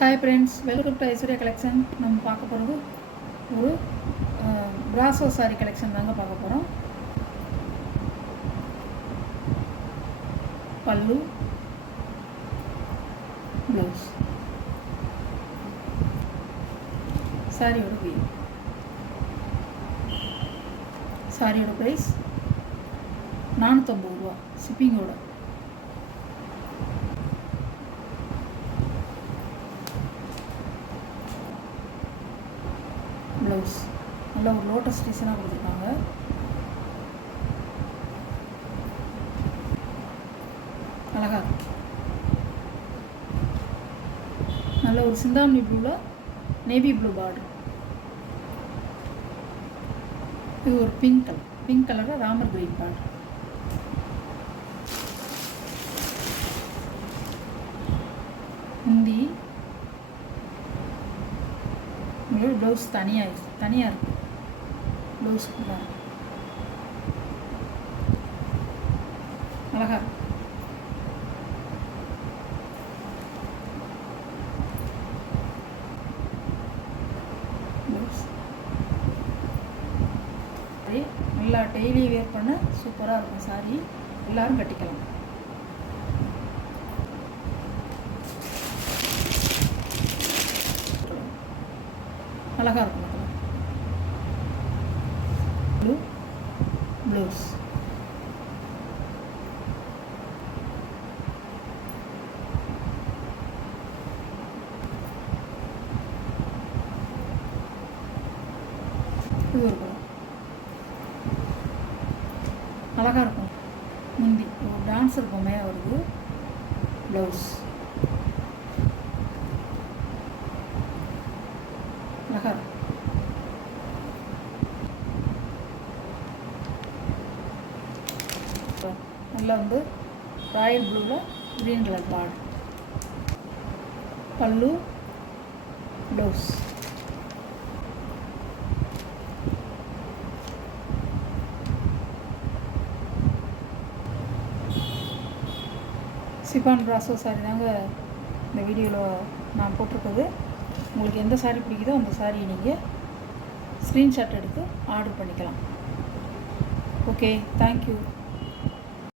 Hi friends, welcome to Aishwarya collection. நம்ம பார்க்க போகிறது ஒரு பிராசோ சாரி கலெக்ஷன் தாங்க பார்க்க போகிறோம். பல்லு, ப்ளவுஸ், சாரியோட வீ சாரியோட ப்ரைஸ் 450 ரூபா ஷிப்பிங்கோட. ப்ளவுஸ் நல்ல ஒரு லோட்டஸ் டிசைனாக கொடுத்துருக்காங்க. அழகா நல்ல ஒரு சிந்தாமணி ப்ளூவில் நேவி ப்ளூ பார்டர். இது ஒரு பிங்க் கலரில் ராமர் கிரீன் பார்டர். முந்தி உங்களுக்கு ப்ளவுஸ் தனியாக இருக்குது. ப்ளவுஸ் அழகா ப்ளவுஸ் நல்லா டெய்லி வேர் பண்ண சூப்பராக இருக்கும். சாரி எல்லோரும் கட்டிக்கலாம். அழகாக இருக்கும். ப்ளூ ப்ளவுஸ், இது ஒரு கலர் அழகாக இருக்கும். முந்தி ஒரு டான்ஸர் பொம்மையாக வருது. ப்ளவுஸ் அழகாக இருக்கும். நல்லா ராயல் ப்ளூவில் க்ரீன் கலர் பார்டர். பல்லு, ப்ளவுஸ், சிஃபான் பிராசோ சாரி தாங்க இந்த வீடியோவில் நான் போட்டிருக்கிறது. உங்களுக்கு எந்த சாரீ பிடிக்குதோ அந்த சாரியை நீங்கள் ஸ்க்ரீன்ஷாட் எடுத்து ஆர்டர் பண்ணிக்கலாம். Okay, thank you.